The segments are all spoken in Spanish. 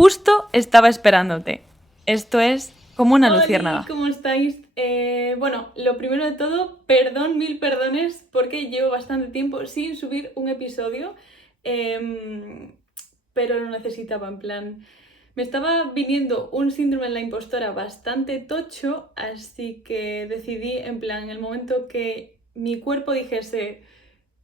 justo estaba esperándote. Esto es como una Hola, luciérnaga. ¿cómo estáis? Bueno, lo primero de todo, perdón, mil perdones, porque llevo bastante tiempo sin subir un episodio, pero lo necesitaba, en plan. Me estaba viniendo un síndrome de la impostora bastante tocho, así que decidí, en plan, en el momento que mi cuerpo dijese,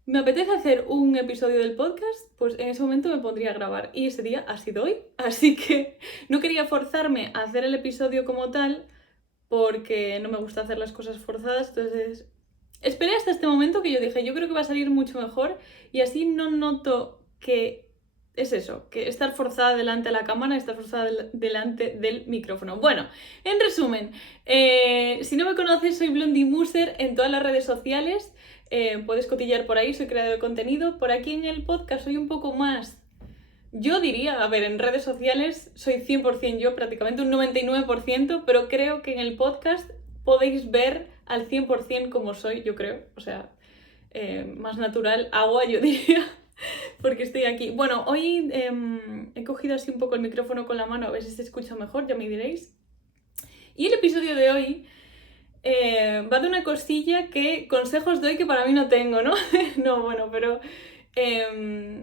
me apetece hacer un episodio del podcast, pues en ese momento me pondría a grabar. Y ese día ha sido hoy, así que no quería forzarme a hacer el episodio como tal, porque no me gusta hacer las cosas forzadas, entonces esperé hasta este momento que yo dije, yo creo que va a salir mucho mejor y así no noto que es eso, que estar forzada delante de la cámara, estar forzada delante del micrófono. Bueno, en resumen, si no me conoces, soy Blondie Muser en todas las redes sociales, puedes cotillar por ahí, soy creador de contenido. Por aquí en el podcast soy un poco más... Yo diría, a ver, en redes sociales soy 100% yo, prácticamente un 99%, pero creo que en el podcast podéis ver al 100% como soy, yo creo. O sea, más natural, agua, yo diría, porque estoy aquí. Bueno, hoy he cogido así un poco el micrófono con la mano, a ver si se escucha mejor, ya me diréis. Y el episodio de hoy va de una cosilla que consejos doy que para mí no tengo, ¿no? No, bueno, pero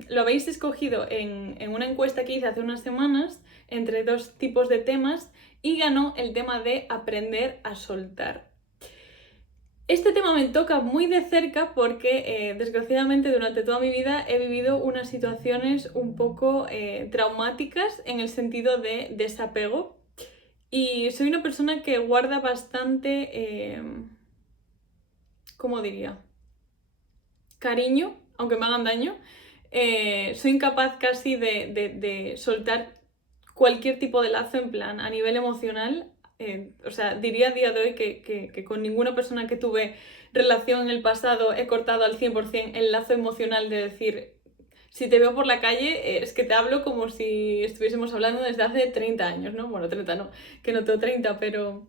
lo habéis escogido en una encuesta que hice hace unas semanas entre dos tipos de temas y ganó el tema de aprender a soltar. Este tema me toca muy de cerca porque desgraciadamente durante toda mi vida he vivido unas situaciones un poco traumáticas en el sentido de desapego. Y soy una persona que guarda bastante, ¿cómo diría? Cariño, aunque me hagan daño. Soy incapaz casi de soltar cualquier tipo de lazo en plan a nivel emocional. O sea, diría a día de hoy que con ninguna persona que tuve relación en el pasado he cortado al 100% el lazo emocional de decir, si te veo por la calle, es que te hablo como si estuviésemos hablando desde hace 30 años, ¿no? Bueno, 30 no, que no tengo 30, pero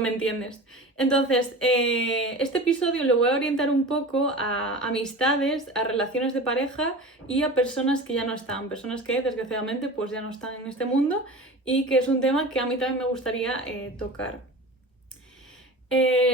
me entiendes. Entonces, este episodio lo voy a orientar un poco a amistades, a relaciones de pareja y a personas que ya no están, personas que desgraciadamente pues ya no están en este mundo y que es un tema que a mí también me gustaría tocar.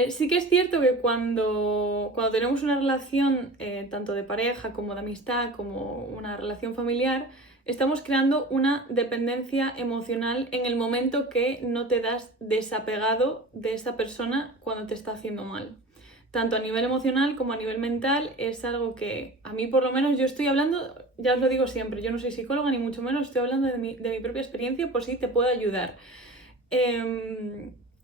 Sí que es cierto que cuando tenemos una relación tanto de pareja como de amistad, como una relación familiar, estamos creando una dependencia emocional en el momento que no te das desapegado de esa persona cuando te está haciendo mal. Tanto a nivel emocional como a nivel mental es algo que a mí por lo menos yo estoy hablando, ya os lo digo siempre, yo no soy psicóloga ni mucho menos, estoy hablando de mi propia experiencia por si te puede ayudar.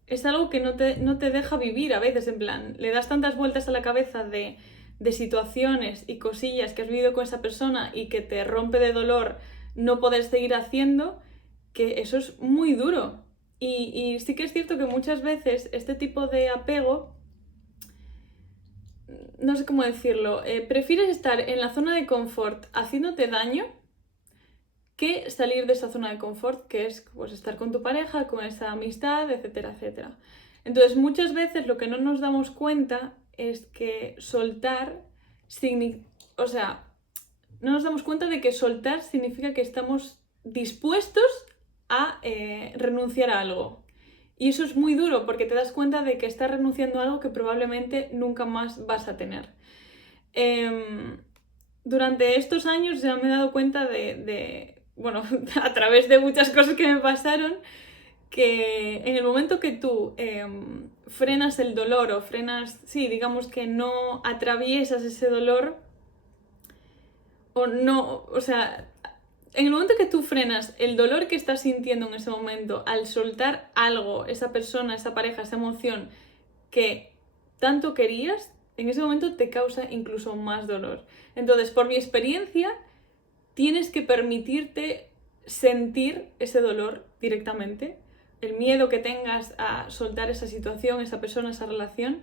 Es algo que no te deja vivir a veces, en plan, le das tantas vueltas a la cabeza de situaciones y cosillas que has vivido con esa persona y que te rompe de dolor no poder seguir haciendo, que eso es muy duro. Y sí que es cierto que muchas veces este tipo de apego, no sé cómo decirlo, prefieres estar en la zona de confort haciéndote daño que salir de esa zona de confort, que es pues, estar con tu pareja, con esa amistad, etcétera, etcétera. Entonces, muchas veces lo que no nos damos cuenta es que soltar o sea, no nos damos cuenta de que soltar significa que estamos dispuestos a renunciar a algo. Y eso es muy duro porque te das cuenta de que estás renunciando a algo que probablemente nunca más vas a tener. Durante estos años ya me he dado cuenta bueno, a través de muchas cosas que me pasaron, que en el momento que tú frenas el dolor o frenas, sí, digamos que no atraviesas ese dolor, o no, o sea, en el momento que tú frenas el dolor que estás sintiendo en ese momento al soltar algo, esa persona, esa pareja, esa emoción que tanto querías, en ese momento te causa incluso más dolor. Entonces, por mi experiencia, tienes que permitirte sentir ese dolor directamente, el miedo que tengas a soltar esa situación, esa persona, esa relación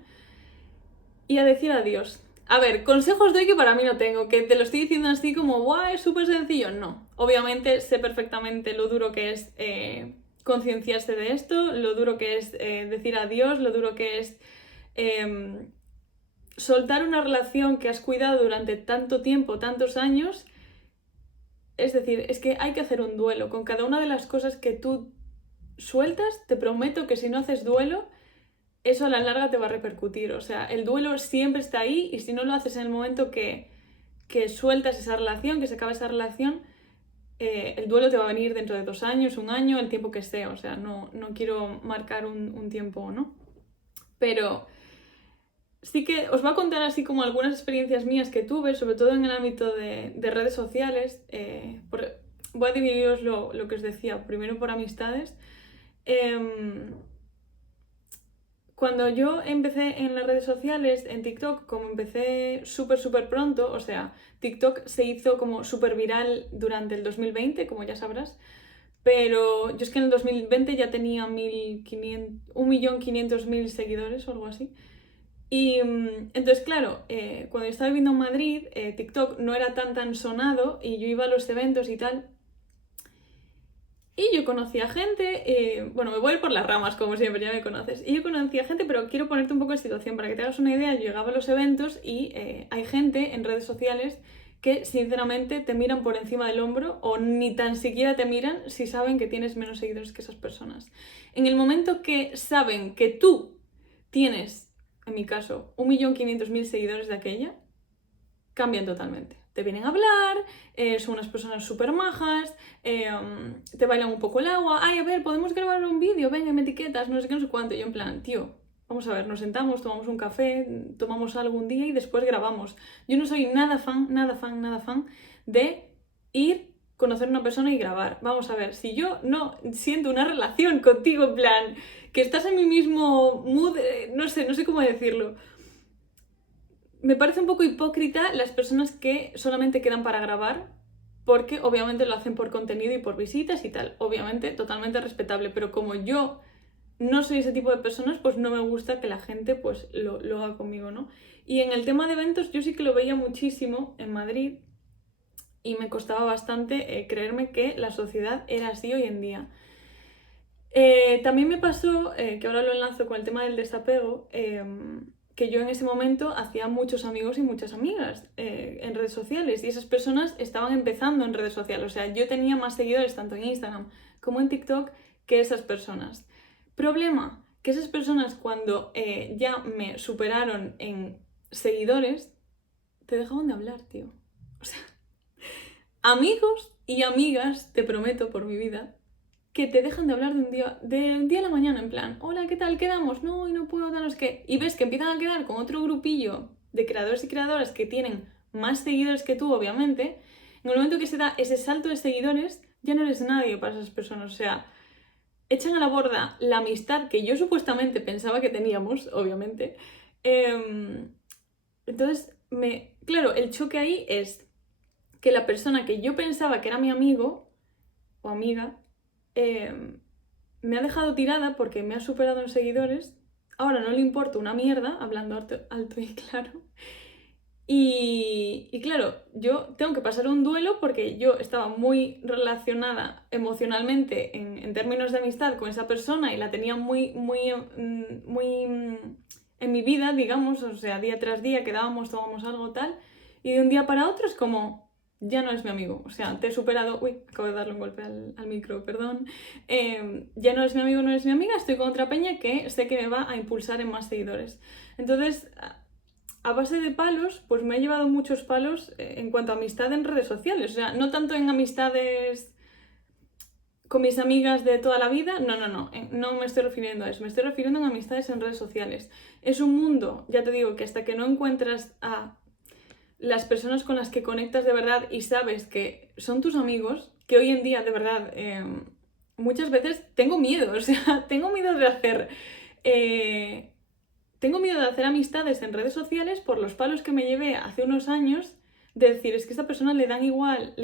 y a decir adiós. A ver, consejos doy que para mí no tengo, que te lo estoy diciendo así como, ¡guau! Es súper sencillo. No, obviamente sé perfectamente lo duro que es concienciarse de esto, lo duro que es decir adiós, lo duro que es soltar una relación que has cuidado durante tanto tiempo, tantos años. Es decir, es que hay que hacer un duelo. Con cada una de las cosas que tú sueltas, te prometo que si no haces duelo, eso a la larga te va a repercutir. O sea, el duelo siempre está ahí y si no lo haces en el momento que sueltas esa relación, que se acaba esa relación, el duelo te va a venir dentro de 2 años, 1 año, el tiempo que sea. O sea, no quiero marcar un tiempo, ¿no? Pero sí que os voy a contar así como algunas experiencias mías que tuve, sobre todo en el ámbito de redes sociales. Voy a dividiros lo que os decía, primero por amistades. Cuando yo empecé en las redes sociales, en TikTok, como empecé súper pronto, o sea, TikTok se hizo como súper viral durante el 2020, como ya sabrás, pero yo es que en el 2020 ya tenía 1.500.000 seguidores o algo así. Y entonces, claro, cuando yo estaba viviendo en Madrid, TikTok no era tan sonado y yo iba a los eventos y tal. Y yo conocía gente, bueno, me voy a ir por las ramas, como siempre, ya me conoces. Y yo conocía gente, pero quiero ponerte un poco en situación para que te hagas una idea. Yo llegaba a los eventos y hay gente en redes sociales que sinceramente te miran por encima del hombro o ni tan siquiera te miran si saben que tienes menos seguidores que esas personas. En el momento que saben que tú tienes, en mi caso, 1.500.000 seguidores de aquella, cambian totalmente. Te vienen a hablar, son unas personas súper majas, te bailan un poco el agua. Ay, a ver, podemos grabar un vídeo, venga, me etiquetas, no sé qué, no sé cuánto. Y yo en plan, tío, vamos a ver, nos sentamos, tomamos un café, tomamos algo un día y después grabamos. Yo no soy nada fan de ir, conocer a una persona y grabar. Vamos a ver, si yo no siento una relación contigo, en plan, que estás en mi mismo mood, no sé cómo decirlo. Me parece un poco hipócrita las personas que solamente quedan para grabar, porque obviamente lo hacen por contenido y por visitas y tal. Obviamente, totalmente respetable, pero como yo no soy ese tipo de personas, pues no me gusta que la gente pues lo haga conmigo, ¿no? Y en el tema de eventos yo sí que lo veía muchísimo en Madrid y me costaba bastante creerme que la sociedad era así hoy en día. También me pasó, que ahora lo enlazo con el tema del desapego, que yo en ese momento hacía muchos amigos y muchas amigas en redes sociales y esas personas estaban empezando en redes sociales. O sea, yo tenía más seguidores tanto en Instagram como en TikTok que esas personas. Problema, que esas personas cuando ya me superaron en seguidores, te dejaban de hablar, tío. O sea, amigos y amigas, te prometo por mi vida, que te dejan de hablar de un día a la mañana, en plan, hola, ¿qué tal? ¿Quedamos? No, y no puedo, daros qué. Y ves que empiezan a quedar con otro grupillo de creadores y creadoras que tienen más seguidores que tú, obviamente. En el momento que se da ese salto de seguidores, ya no eres nadie para esas personas. O sea, echan a la borda la amistad que yo supuestamente pensaba que teníamos, obviamente. Entonces, claro, el choque ahí es que la persona que yo pensaba que era mi amigo o amiga, me ha dejado tirada porque me ha superado en seguidores. Ahora no le importa una mierda, hablando alto y claro. Y claro, yo tengo que pasar un duelo porque yo estaba muy relacionada emocionalmente en términos de amistad con esa persona y la tenía muy en mi vida, digamos, o sea, día tras día quedábamos, tomábamos algo tal, y de un día para otro es como, ya no es mi amigo, o sea, te he superado, uy, acabo de darle un golpe al micro, perdón, ya no es mi amigo, no es mi amiga, estoy con otra peña que sé que me va a impulsar en más seguidores. Entonces, a base de palos, pues me he llevado muchos palos en cuanto a amistad en redes sociales, o sea, no tanto en amistades con mis amigas de toda la vida, no me estoy refiriendo a eso, me estoy refiriendo a amistades en redes sociales. Es un mundo, ya te digo, que hasta que no encuentras a las personas con las que conectas de verdad y sabes que son tus amigos, que hoy en día, de verdad, muchas veces tengo miedo, o sea, tengo miedo de hacer amistades en redes sociales por los palos que me llevé hace unos años, de decir, es que a esta persona le da igual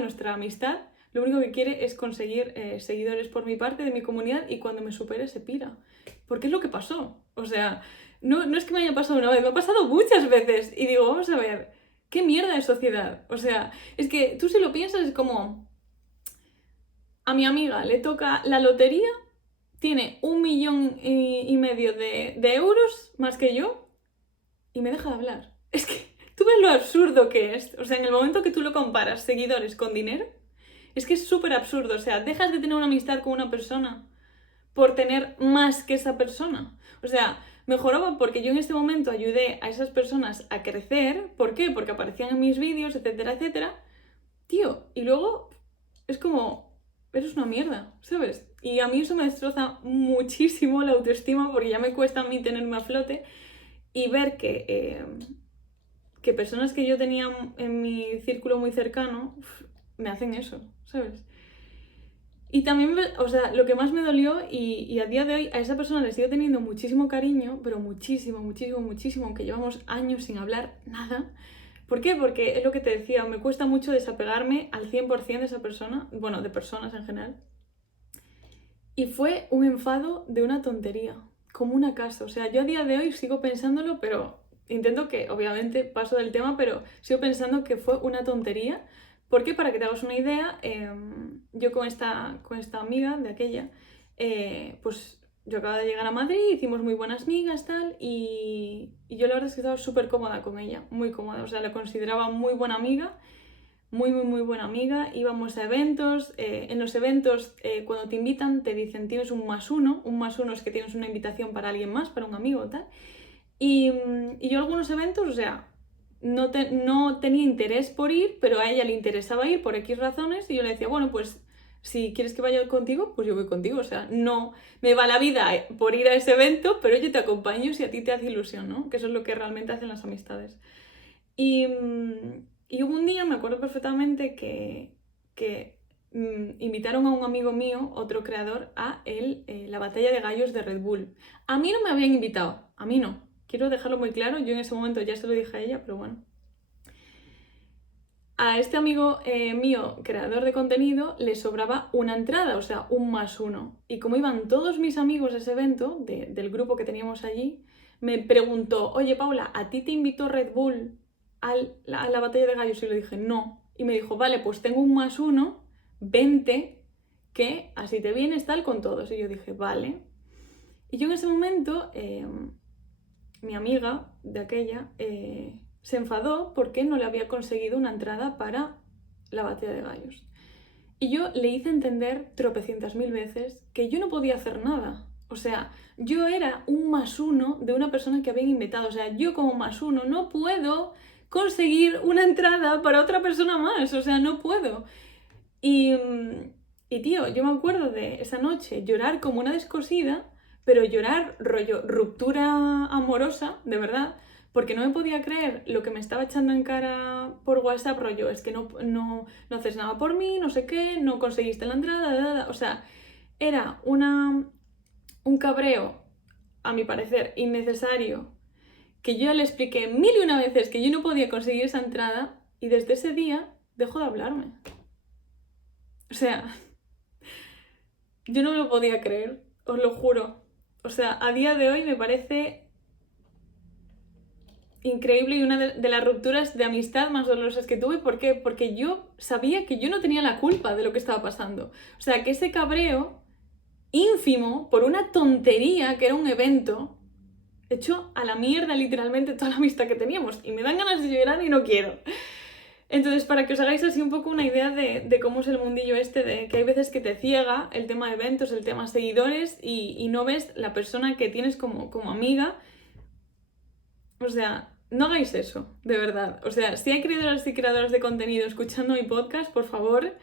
nuestra amistad, lo único que quiere es conseguir seguidores por mi parte, de mi comunidad, y cuando me supere se pira. Porque es lo que pasó. O sea, no es que me haya pasado una vez, me ha pasado muchas veces. Y digo, vamos a ver, ¿qué mierda de sociedad? O sea, es que tú si lo piensas es como, a mi amiga le toca la lotería, tiene 1,5 millones de euros más que yo y me deja de hablar. Es que tú ves lo absurdo que es. O sea, en el momento que tú lo comparas seguidores con dinero, Es que es súper absurdo, o sea, dejas de tener una amistad con una persona por tener más que esa persona. O sea, mejoraba porque yo en este momento ayudé a esas personas a crecer. ¿Por qué? Porque aparecían en mis vídeos, etcétera, etcétera. Tío, y luego es como, eres una mierda, ¿sabes? Y a mí eso me destroza muchísimo la autoestima porque ya me cuesta a mí tenerme a flote y ver que personas que yo tenía en mi círculo muy cercano me hacen eso, ¿sabes? Y también, o sea, lo que más me dolió y a día de hoy a esa persona le sigo teniendo muchísimo cariño, pero muchísimo, muchísimo, muchísimo, aunque llevamos años sin hablar nada. ¿Por qué? Porque es lo que te decía, me cuesta mucho desapegarme al 100% de esa persona, bueno, de personas en general. Y fue un enfado de una tontería, como una casa. O sea, yo a día de hoy sigo pensándolo, pero intento que, obviamente, paso del tema, pero sigo pensando que fue una tontería. Porque, para que te hagas una idea, yo con esta amiga de aquella, pues yo acababa de llegar a Madrid, hicimos muy buenas migas, tal, y yo la verdad es que estaba súper cómoda con ella, muy cómoda. O sea, la consideraba muy buena amiga, muy, muy, muy buena amiga. Íbamos a eventos, en los eventos cuando te invitan te dicen tienes un más uno es que tienes una invitación para alguien más, para un amigo o tal. Y yo algunos eventos, o sea, no tenía interés por ir, pero a ella le interesaba ir por X razones y yo le decía, bueno, pues si quieres que vaya contigo, pues yo voy contigo. O sea, no me va la vida por ir a ese evento, pero yo te acompaño si a ti te hace ilusión, ¿no? Que eso es lo que realmente hacen las amistades. Y hubo un día, me acuerdo perfectamente, que invitaron a un amigo mío, otro creador, a la batalla de gallos de Red Bull. A mí no me habían invitado, a mí no. Quiero dejarlo muy claro, yo en ese momento ya se lo dije a ella, pero bueno. A este amigo mío, creador de contenido, le sobraba una entrada, o sea, un más uno. Y como iban todos mis amigos a ese evento, del grupo que teníamos allí, me preguntó, oye Paula, ¿a ti te invitó Red Bull a la batalla de gallos? Y le dije, no. Y me dijo, vale, pues tengo un más uno, vente, que así te vienes tal con todos. Y yo dije, vale. Y yo en ese momento, mi amiga de aquella, se enfadó porque no le había conseguido una entrada para la batalla de gallos. Y yo le hice entender tropecientas mil veces que yo no podía hacer nada. O sea, yo era un más uno de una persona que habían invitado. O sea, yo como más uno no puedo conseguir una entrada para otra persona más. O sea, no puedo. Y tío, yo me acuerdo de esa noche llorar como una descosida, pero llorar rollo ruptura amorosa, de verdad, porque no me podía creer lo que me estaba echando en cara por WhatsApp, rollo, es que no haces nada por mí, no sé qué, no conseguiste la entrada, o sea, era un cabreo, a mi parecer, innecesario, que yo ya le expliqué mil y una veces que yo no podía conseguir esa entrada y desde ese día dejó de hablarme. O sea, yo no lo podía creer, os lo juro. O sea, a día de hoy me parece increíble y una de las rupturas de amistad más dolorosas que tuve. ¿Por qué? Porque yo sabía que yo no tenía la culpa de lo que estaba pasando. O sea, que ese cabreo ínfimo por una tontería que era un evento, echó a la mierda literalmente toda la amistad que teníamos. Y me dan ganas de llorar y no quiero. Entonces, para que os hagáis así un poco una idea de cómo es el mundillo este, de que hay veces que te ciega el tema de eventos, el tema seguidores y no ves la persona que tienes como amiga. O sea, no hagáis eso, de verdad. O sea, si hay creadores y creadoras de contenido escuchando mi podcast, por favor,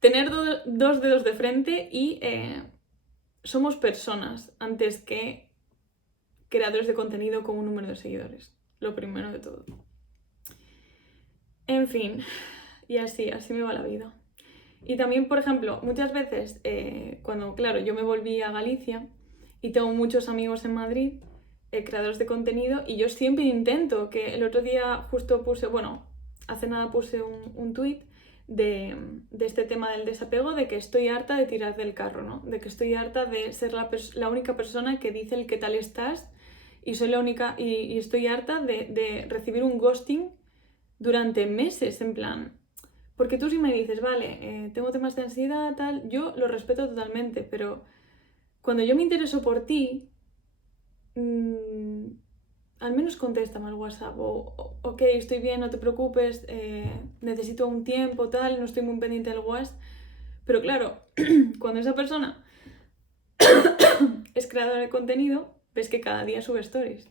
tener dos dedos de frente y somos personas antes que creadores de contenido con un número de seguidores. Lo primero de todo. En fin, y así me va la vida. Y también, por ejemplo, muchas veces, cuando, claro, yo me volví a Galicia y tengo muchos amigos en Madrid, creadores de contenido, y yo siempre intento, que el otro día justo puse, bueno, hace nada puse un tuit de este tema del desapego, de que estoy harta de tirar del carro, ¿no? De que estoy harta de ser la única persona que dice el qué tal estás, y soy la única, y estoy harta de recibir un ghosting durante meses, en plan. Porque tú si me dices, vale, tengo temas de ansiedad, tal, yo lo respeto totalmente, pero cuando yo me intereso por ti, al menos contéstame al WhatsApp, ok, estoy bien, no te preocupes, necesito un tiempo, tal, no estoy muy pendiente del WhatsApp. Pero claro, cuando esa persona es creadora de contenido, ves que cada día sube stories.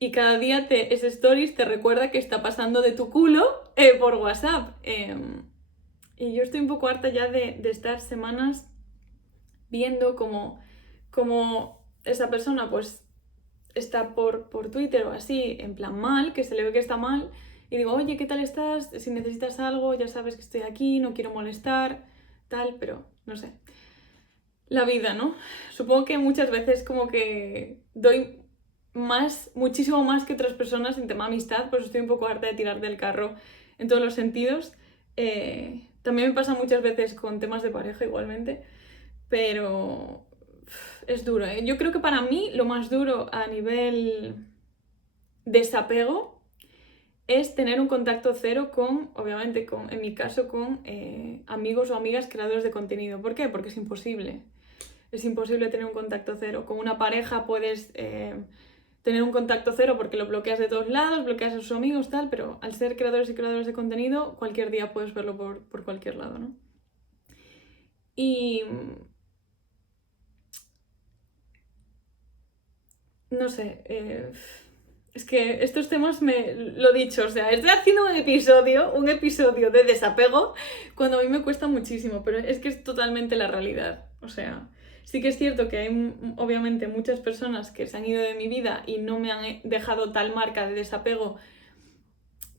Y cada día ese stories te recuerda que está pasando de tu culo por WhatsApp. Y yo estoy un poco harta ya de estar semanas viendo como esa persona pues está por Twitter o así, en plan mal, que se le ve que está mal, y digo, oye, ¿qué tal estás? Si necesitas algo, ya sabes que estoy aquí, no quiero molestar, tal, pero no sé. La vida, ¿no? Supongo que muchas veces como que doy muchísimo más que otras personas en tema amistad, pues estoy un poco harta de tirar del carro en todos los sentidos. También me pasa muchas veces con temas de pareja igualmente, pero es duro, ¿eh? Yo creo que para mí lo más duro a nivel desapego es tener un contacto cero obviamente, en mi caso, con amigos o amigas creadores de contenido. ¿Por qué? Porque es imposible. Es imposible tener un contacto cero. Con una pareja puedes tener un contacto cero porque lo bloqueas de todos lados, bloqueas a sus amigos, tal, pero al ser creadores y creadores de contenido, cualquier día puedes verlo por cualquier lado, ¿no? Y no sé, es que estos temas lo dicho, o sea, estoy haciendo un episodio de desapego cuando a mí me cuesta muchísimo, pero es que es totalmente la realidad. O sea, sí que es cierto que hay obviamente muchas personas que se han ido de mi vida y no me han dejado tal marca de desapego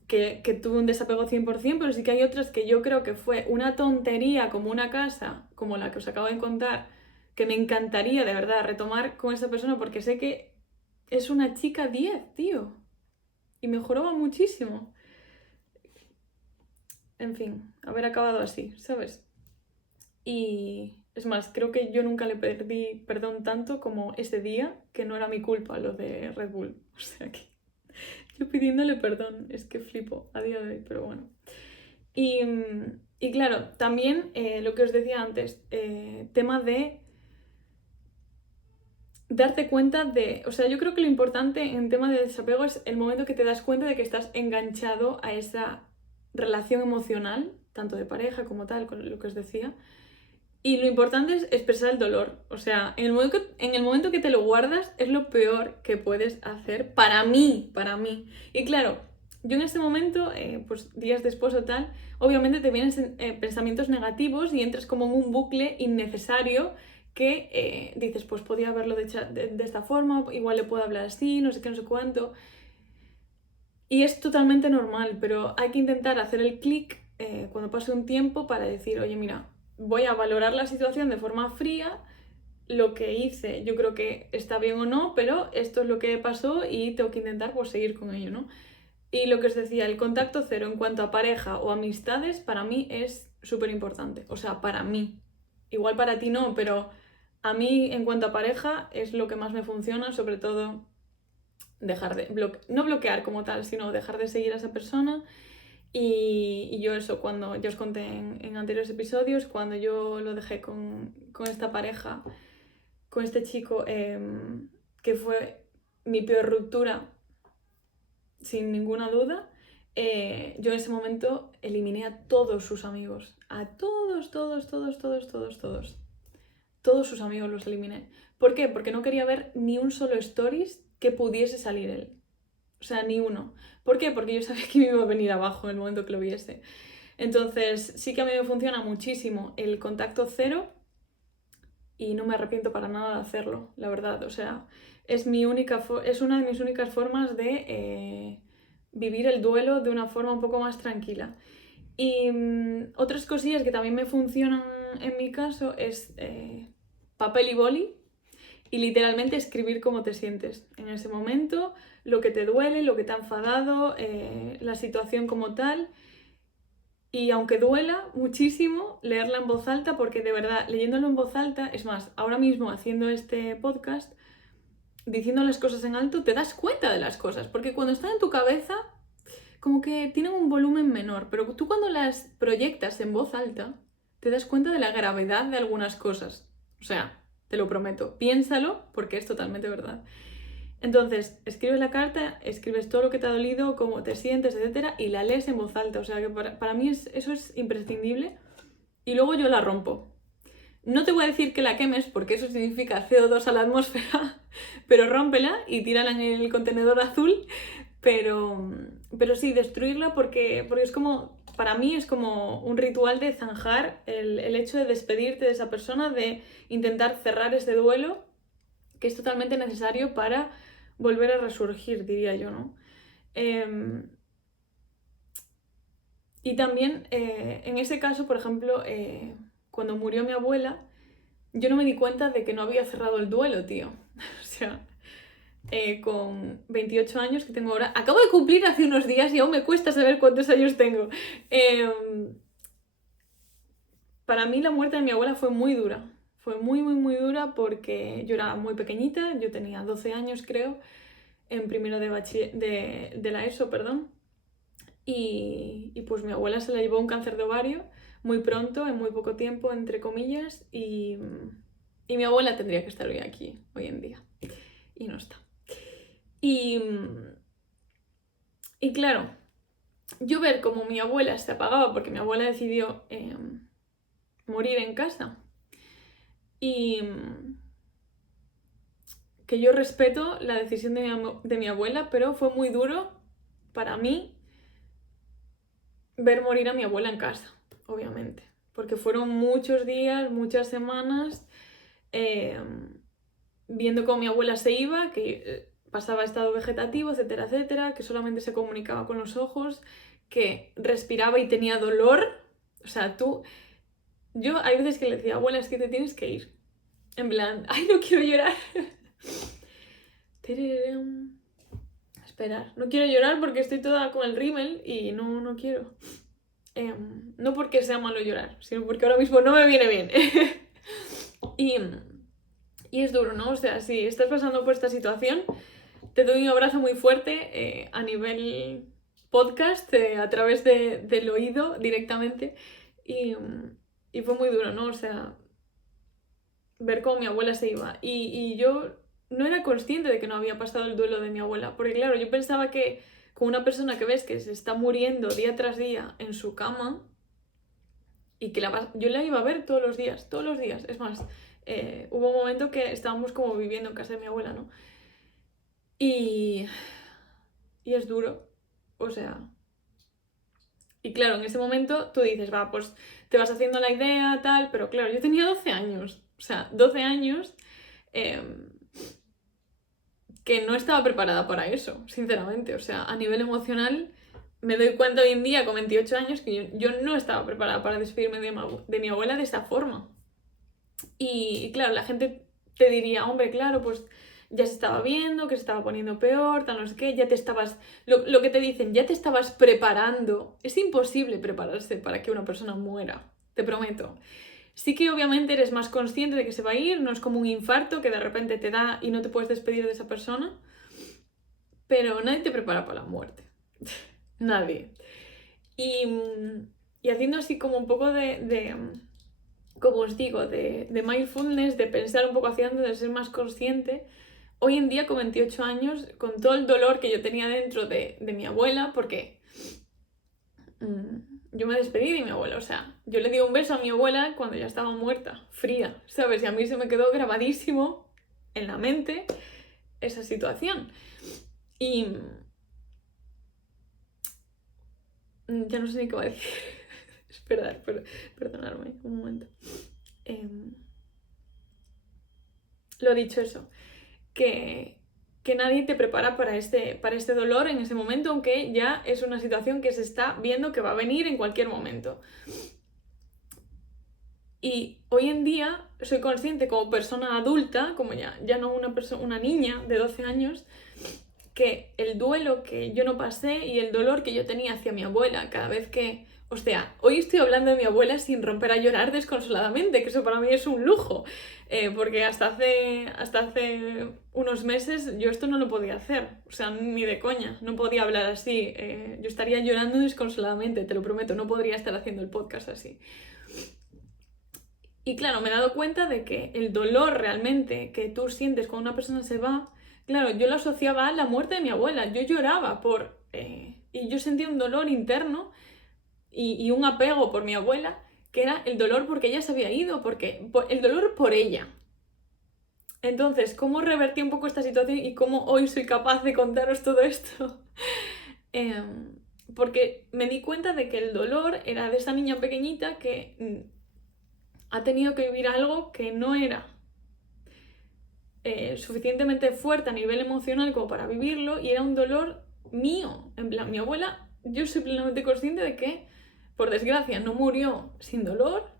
que tuve un desapego 100%, pero sí que hay otras que yo creo que fue una tontería como una casa, como la que os acabo de contar, que me encantaría de verdad retomar con esa persona porque sé que es una chica 10, tío. Y mejoraba muchísimo. En fin, haber acabado así, ¿sabes? Y es más, creo que yo nunca le pedí perdón tanto como ese día, que no era mi culpa lo de Red Bull. O sea que yo pidiéndole perdón, es que flipo a día de hoy, pero bueno. Y claro, también lo que os decía antes, tema de darte cuenta de, o sea, yo creo que lo importante en tema de desapego es el momento que te das cuenta de que estás enganchado a esa relación emocional, tanto de pareja como tal, con lo que os decía. Y lo importante es expresar el dolor. O sea, en el momento que te lo guardas es lo peor que puedes hacer para mí, para mí. Y claro, yo en este momento, pues días después o tal, obviamente te vienen pensamientos negativos y entras como en un bucle innecesario que dices, pues podía haberlo de esta forma, igual le puedo hablar así, no sé qué, no sé cuánto. Y es totalmente normal, pero hay que intentar hacer el clic cuando pase un tiempo para decir, oye, mira, voy a valorar la situación de forma fría, lo que hice yo creo que está bien o no, pero esto es lo que pasó y tengo que intentar pues seguir con ello, ¿no? Y lo que os decía, el contacto cero en cuanto a pareja o amistades para mí es súper importante, o sea, para mí. Igual para ti no, pero a mí en cuanto a pareja es lo que más me funciona, sobre todo dejar de no bloquear como tal, sino dejar de seguir a esa persona. Y yo eso, cuando yo os conté en anteriores episodios, cuando yo lo dejé con esta pareja, con este chico, que fue mi peor ruptura, sin ninguna duda, yo en ese momento eliminé a todos sus amigos. A todos, todos, todos, todos, todos, todos. Todos sus amigos los eliminé. ¿Por qué? Porque no quería ver ni un solo stories que pudiese salir él. O sea, ni uno. ¿Por qué? Porque yo sabía que me iba a venir abajo en el momento que lo viese. Entonces, sí que a mí me funciona muchísimo el contacto cero y no me arrepiento para nada de hacerlo, la verdad. O sea, es una de mis únicas formas de vivir el duelo de una forma un poco más tranquila. Y otras cosillas que también me funcionan en mi caso es papel y boli y literalmente escribir cómo te sientes en ese momento, lo que te duele, lo que te ha enfadado, la situación como tal. Y aunque duela muchísimo, leerla en voz alta, porque de verdad, leyéndolo en voz alta, es más, ahora mismo haciendo este podcast, diciendo las cosas en alto, te das cuenta de las cosas, porque cuando están en tu cabeza, como que tienen un volumen menor, pero tú cuando las proyectas en voz alta, te das cuenta de la gravedad de algunas cosas. O sea, te lo prometo, piénsalo, porque es totalmente verdad. Entonces, escribes la carta, escribes todo lo que te ha dolido, cómo te sientes, etcétera, y la lees en voz alta. O sea, que para mí eso es imprescindible. Y luego yo la rompo. No te voy a decir que la quemes, porque eso significa CO2 a la atmósfera, pero rómpela y tírala en el contenedor azul. Pero sí, destruirla porque es como, para mí es como un ritual de zanjar el hecho de despedirte de esa persona, de intentar cerrar ese duelo, que es totalmente necesario para volver a resurgir, diría yo, ¿no? Y también, en ese caso, por ejemplo, cuando murió mi abuela, yo no me di cuenta de que no había cerrado el duelo, tío. O sea, con 28 años que tengo ahora, acabo de cumplir hace unos días y aún me cuesta saber cuántos años tengo. Para mí la muerte de mi abuela fue muy dura. Fue muy, muy, muy dura porque yo era muy pequeñita, yo tenía 12 años creo, en primero de la ESO, perdón. Y pues mi abuela se la llevó un cáncer de ovario muy pronto, en muy poco tiempo, entre comillas, y mi abuela tendría que estar hoy aquí, hoy en día, y no está. Y claro, yo ver cómo mi abuela se apagaba porque mi abuela decidió morir en casa, y que yo respeto la decisión de mi abuela, pero fue muy duro para mí ver morir a mi abuela en casa, obviamente, porque fueron muchos días, muchas semanas viendo cómo mi abuela se iba, que pasaba estado vegetativo, etcétera, etcétera, que solamente se comunicaba con los ojos, que respiraba y tenía dolor. O sea, yo hay veces que le decía, abuela, es que te tienes que ir. En plan, ay, no quiero llorar. Esperar, no quiero llorar porque estoy toda con el rímel y no quiero. No porque sea malo llorar, sino porque ahora mismo no me viene bien. Y es duro, ¿no? O sea, si estás pasando por esta situación, te doy un abrazo muy fuerte a nivel podcast, a través del oído directamente. Y fue muy duro, ¿no? O sea, ver cómo mi abuela se iba. Y yo no era consciente de que no había pasado el duelo de mi abuela. Porque claro, yo pensaba que con una persona que ves que se está muriendo día tras día en su cama, y que yo la iba a ver todos los días. Es más, hubo un momento que estábamos como viviendo en casa de mi abuela, ¿no? Y es duro, o sea... Y claro, en ese momento tú dices, va, pues te vas haciendo la idea, tal, pero claro, yo tenía 12 años, o sea, 12 años que no estaba preparada para eso, sinceramente, o sea, a nivel emocional me doy cuenta hoy en día, con 28 años, que yo no estaba preparada para despedirme de mi abuela de esa forma. Y claro, la gente te diría, hombre, claro, pues ya se estaba viendo, que se estaba poniendo peor, tal, no sé qué, ya te estabas... Lo que te dicen, ya te estabas preparando. Es imposible prepararse para que una persona muera, te prometo. Sí que obviamente eres más consciente de que se va a ir, no es como un infarto que de repente te da y no te puedes despedir de esa persona, pero nadie te prepara para la muerte. Nadie. Y haciendo así como un poco como os digo, de mindfulness, de pensar un poco hacia dónde, de ser más consciente. Hoy en día, con 28 años, con todo el dolor que yo tenía dentro de mi abuela, porque yo me despedí de mi abuela, o sea, yo le di un beso a mi abuela cuando ya estaba muerta, fría, ¿sabes? Y a mí se me quedó grabadísimo en la mente esa situación. Y ya no sé ni qué va a decir. Esperad, perdonadme un momento. Lo dicho, eso, que nadie te prepara para este dolor en ese momento, aunque ya es una situación que se está viendo que va a venir en cualquier momento. Y hoy en día soy consciente como persona adulta, como ya no una niña de 12 años, que el duelo que yo no pasé y el dolor que yo tenía hacia mi abuela cada vez que... O sea, hoy estoy hablando de mi abuela sin romper a llorar desconsoladamente, que eso para mí es un lujo, porque hasta hace unos meses yo esto no lo podía hacer, o sea, ni de coña, no podía hablar así, yo estaría llorando desconsoladamente, te lo prometo, no podría estar haciendo el podcast así. Y claro, me he dado cuenta de que el dolor realmente que tú sientes cuando una persona se va, claro, yo lo asociaba a la muerte de mi abuela. Yo lloraba y yo sentía un dolor interno y un apego por mi abuela, que era el dolor porque ella se había ido, el dolor por ella. Entonces, ¿cómo revertí un poco esta situación y cómo hoy soy capaz de contaros todo esto? Porque me di cuenta de que el dolor era de esa niña pequeñita que ha tenido que vivir algo que no era suficientemente fuerte a nivel emocional como para vivirlo, y era un dolor mío. En plan, mi abuela, yo soy plenamente consciente de que, por desgracia, no murió sin dolor,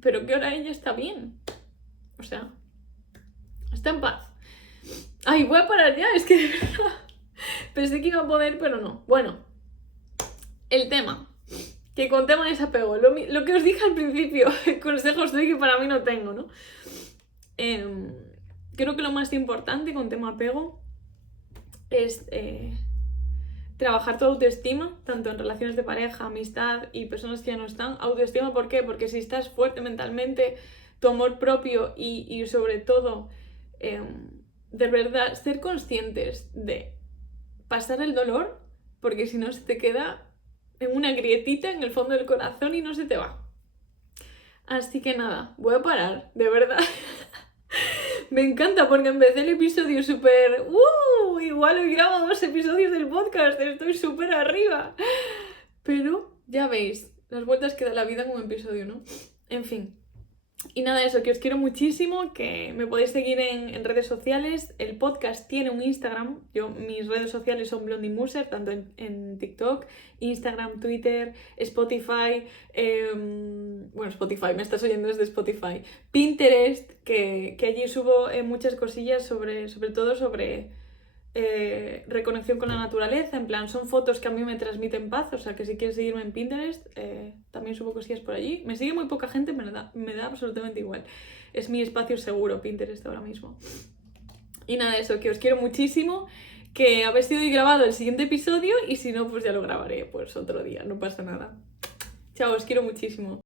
pero que ahora ella está bien. O sea, está en paz. Ay, voy a parar ya, es que de verdad pensé que iba a poder, pero no. Bueno, el tema, que con tema de desapego, lo que os dije al principio, consejos doy que para mí no tengo, ¿no? Creo que lo más importante con tema apego es trabajar tu autoestima, tanto en relaciones de pareja, amistad y personas que ya no están. Autoestima, ¿por qué? Porque si estás fuerte mentalmente, tu amor propio y sobre todo, de verdad, ser conscientes de pasar el dolor, porque si no se te queda en una grietita en el fondo del corazón y no se te va. Así que nada, voy a parar, de verdad. Me encanta porque empecé el episodio súper... Igual hoy grabo 2 episodios del podcast, estoy súper arriba. Pero ya veis, las vueltas que da la vida en un episodio, ¿no? En fin. Y nada, eso, que os quiero muchísimo, que me podéis seguir en redes sociales. El podcast tiene un Instagram. Mis redes sociales son Blondie Muser, tanto en TikTok, Instagram, Twitter, Spotify. Spotify, me estás oyendo desde Spotify. Pinterest, que allí subo muchas cosillas sobre todo sobre reconexión con la naturaleza. En plan, son fotos que a mí me transmiten paz. O sea, que si quieres seguirme en Pinterest, también subo cosillas por allí. Me sigue muy poca gente, me da absolutamente igual. Es mi espacio seguro, Pinterest, ahora mismo. Y nada, eso, que os quiero muchísimo, que a ver si hoy grabado el siguiente episodio, y si no, pues ya lo grabaré pues otro día, no pasa nada. Chao, os quiero muchísimo.